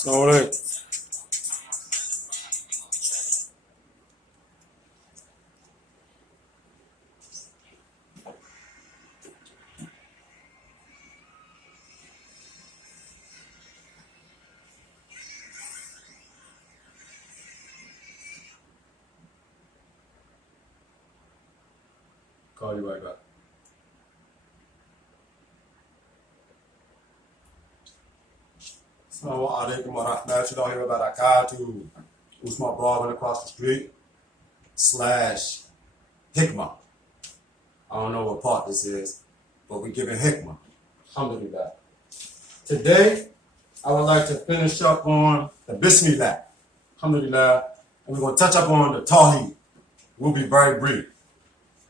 Slowly. Call you right back. Assalamu alaikum wa rahmatullahi wa barakatuh. Who's my brother across the street? Slash HICKMA. I don't know what part this is, but we're giving HICKMA. Alhamdulillah. Today, I would like to finish up on the Bismillah. Alhamdulillah. And we're going to touch up on the Tawheed. We'll be very brief.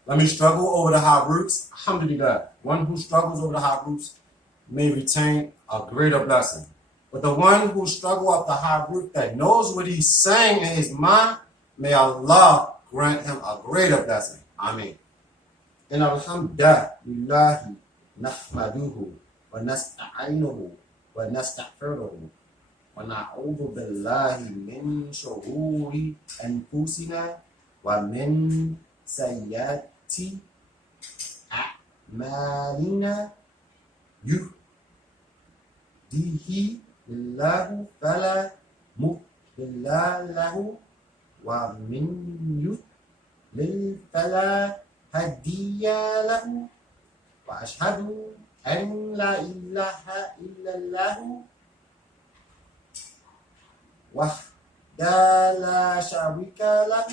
Let me struggle over the high roots. Alhamdulillah. One who struggles over the high roots may retain a greater blessing. But the one who struggles up the high root that knows what he's saying in his mind, may Allah grant him a greater blessing. Ameen. In alhamdulillah, nahmaduhu, wa nasta'inuhu, wa nastaghfiruhu, wa na'udhu billahi min shururi anfusina, wa min sayyati a'malina, yuhdihi الله فلا مضل له ومن يضلل فلا هادي له وأشهد أن لا إله إلا الله وحده لا شريك له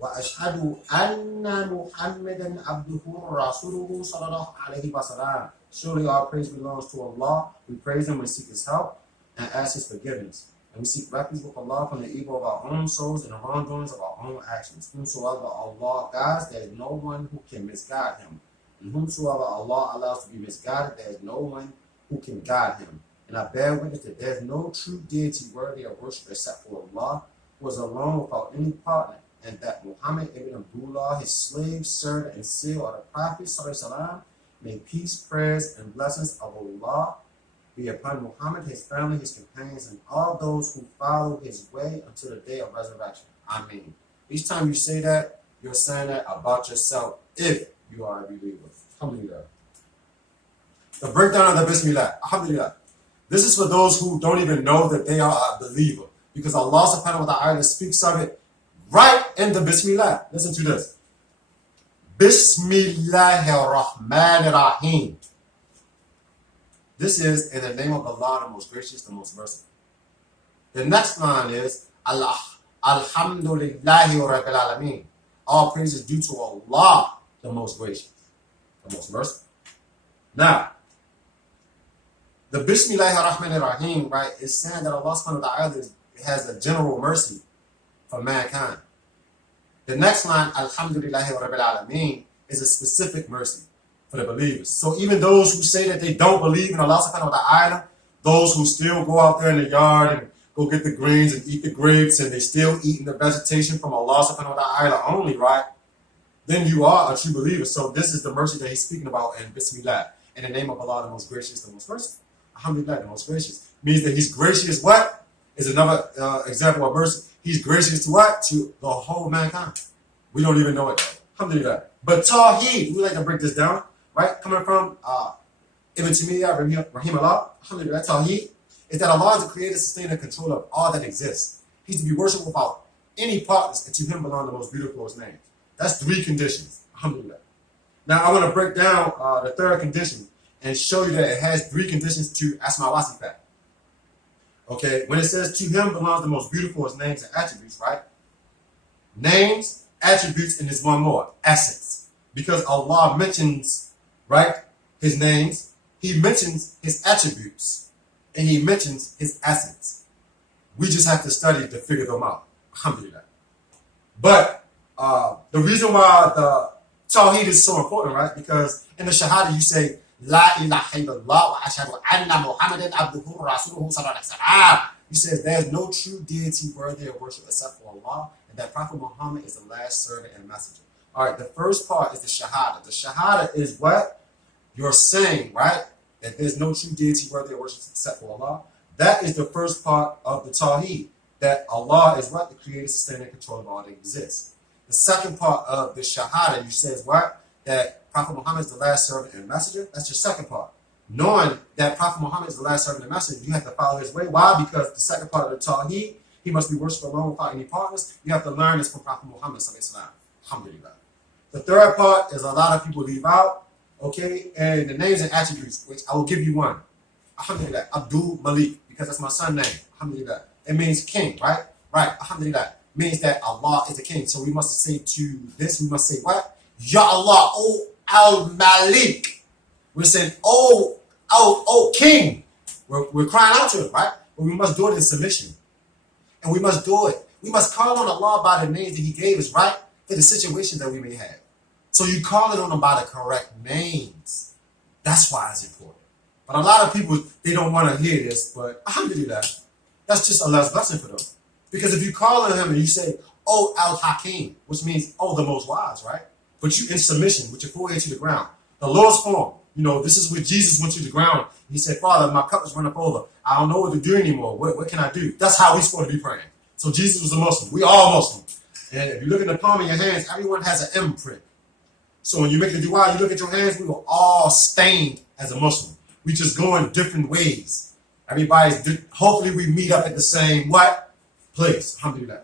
وأشهد أن محمدا عبده ورسوله صلى الله عليه وسلم. Surely our praise belongs to Allah. We praise Him and seek His help and ask His forgiveness. And we seek refuge with Allah from the evil of our own souls and the wrongdoings of our own actions. Whomsoever Allah guides, there is no one who can misguide him. And whomsoever Allah allows to be misguided, there is no one who can guide him. And I bear witness that there is no true deity worthy of worship except for Allah, who is alone without any partner, and that Muhammad ibn Abdullah, his slave, servant, and seal of the Prophet, sallallahu may peace, prayers, and blessings of Allah be upon Muhammad, his family, his companions, and all those who follow his way until the day of resurrection. Ameen. Each time you say that, you're saying that about yourself if you are a believer. Alhamdulillah. The breakdown of the Bismillah. Alhamdulillah. This is for those who don't even know that they are a believer, because Allah subhanahu wa ta'ala speaks of it right in the Bismillah. Listen to this. Bismillahirrahmanirrahim. This is in the name of Allah, the most gracious, the most merciful. The next line is Alhamdulillahi Rabbil Alameen. All praise is due to Allah, the most gracious, the most merciful. Now, the Bismillahirrahmanirrahim, right, is saying that Allah subhanahu wa ta'ala has a general mercy for mankind. The next line, Alhamdulillahi Rabbil Alameen, is a specific mercy for the believers. So even those who say that they don't believe in Allah subhanahu wa ta'ala, those who still go out there in the yard and go get the greens and eat the grapes, and they still eating the vegetation from Allah subhanahu wa ta'ala only, right? Then you are a true believer. So this is the mercy that he's speaking about in Bismillah. In the name of Allah, the most gracious, the most merciful. Alhamdulillah, the most gracious. Means that he's gracious, what? Is another example of mercy. He's gracious to what? To the whole mankind. We don't even know it though. Alhamdulillah. But Tawheed, we like to break this down, right? Coming from Ibn Taymiyyah, Rahimahullah, Alhamdulillah, Tawheed, is that Allah is the creator, sustainer, and controller of all that exists. He's to be worshipped without any partners, and to him belong the most beautiful names. That's 3 conditions. Alhamdulillah. Now I want to break down the third condition and show you that it has 3 conditions to Asma wa Sifat. Okay, when it says to him belongs the most beautiful names and attributes, right? Names, attributes, and there's one more, essence. Because Allah mentions, right, his names, he mentions his attributes, and he mentions his essence. We just have to study to figure them out. Alhamdulillah. But the reason why the Tawheed is so important, right? Because in the Shahada you say, La ilaha illallah wa ashhadu anna Muhammadan abduhu wa rasuluhu sallallahu alaihi wasallam. He says there's no true deity worthy of worship except for Allah, and that Prophet Muhammad is the last servant and messenger. All right, the first part is the Shahada. The Shahada is what? You're saying, right? That there's no true deity worthy of worship except for Allah. That is the first part of the Tawheed. That Allah is what? The creator, sustainer, and control of all that exists. The second part of the Shahada, you says what? That Prophet Muhammad is the last servant and messenger. That's your second part. Knowing that Prophet Muhammad is the last servant and messenger, you have to follow his way. Why? Because the second part of the Tawheed, he must be worshipped alone without any partners. You have to learn this from Prophet Muhammad. Alhamdulillah. The third part is a lot of people leave out, okay? And the names and attributes, which I will give you one. Alhamdulillah. Abdul Malik, because that's my son's name. Alhamdulillah. It means king, right? Right. Alhamdulillah. Means that Allah is the king. So we must say to this, we must say what? Ya Allah, O Al-Malik. We're saying, oh king. We're crying out to him, right? But we must do it in submission. And we must do it. We must call on Allah by the names that he gave us, right? For the situation that we may have. So you call it on them by the correct names. That's why it's important. But a lot of people, they don't want to hear this, but alhamdulillah, that's just Allah's blessing for them. Because if you call on him and you say, oh Al-Hakim, which means, oh, the most wise, right? But you in submission with your forehead to the ground. The Lord's form, this is where Jesus went to the ground. He said, Father, my cup is running over. I don't know what to do anymore. What can I do? That's how we're supposed to be praying. So Jesus was a Muslim. We all Muslim. And if you look at the palm of your hands, everyone has an imprint. So when you make the dua, you look at your hands, we were all stained as a Muslim. We just go in different ways. Hopefully we meet up at the same what? Place. Alhamdulillah.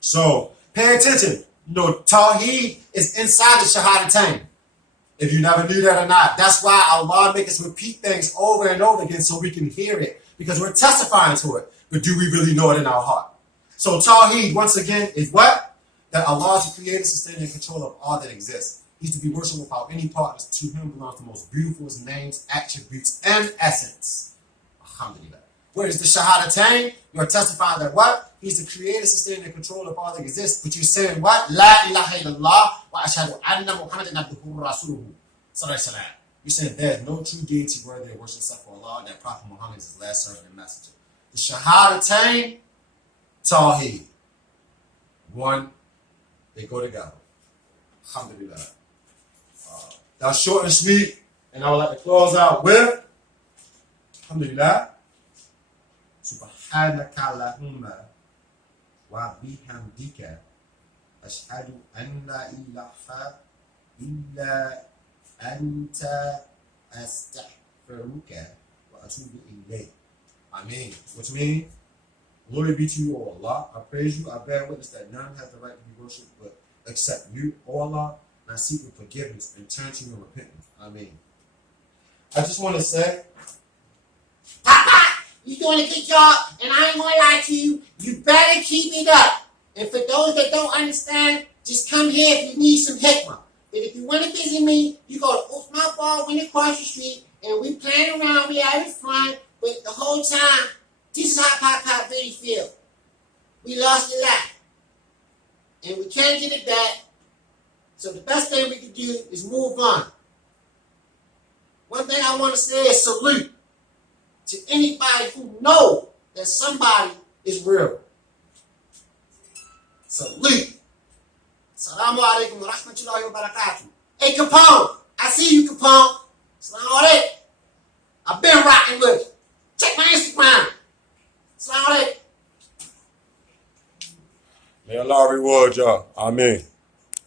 So pay attention. Tawheed is inside the Shahadatain. If you never knew that or not. That's why Allah makes us repeat things over and over again so we can hear it. Because we're testifying to it. But do we really know it in our heart? So Tawheed, once again, is what? That Allah is the creator, sustainer, and control of all that exists. He's to be worshipped without any partners. To him belongs the most beautiful names, attributes, and essence. Alhamdulillah. Whereas the Shahadatain, you're testifying that what? He's the creator, sustainer, and control of all that exists. But you're saying what? La ilaha illallah wa ashhadu anna Muhammadan abduhu wa rasuluhu. Sallallahu. You're saying there's no true deity worthy of worship except for Allah, and that Prophet Muhammad is his last servant and messenger. The Shahadatain, Tawheed. One, they go together. Alhamdulillah. That's short and sweet. And I would like to close out with Alhamdulillah. Subhanaka Allahumma wa bihamdika ashhadu an la ilaha illa anta astaghfiruka wa atubu ilayk. Ameen. Which means, glory be to you, O Allah. I praise you. I bear witness that none has the right to be worshipped but except you, O Allah. And I seek your forgiveness and turn to you in repentance. Ameen. I just want to say, Papa, you're doing a good job, and I ain't gonna lie to you. You better keep it up. And for those that don't understand, just come here if you need some hikmah. But if you want to visit me, you go to Off My Ball, went across the street, and we playing around, we having fun. But the whole time, this is how Pop really feel. We lost a lot. And we can't get it back. So the best thing we can do is move on. One thing I want to say is salute to anybody who knows that somebody is real. Salute. Assalamu alaikum wa rahmatullahi wa barakatuh. Hey, Capone. I see you, Capone. Assalamu alaikum. I've been rocking with you. Check my Instagram. Assalamu alaikum. may Allah reward y'all. Ameen.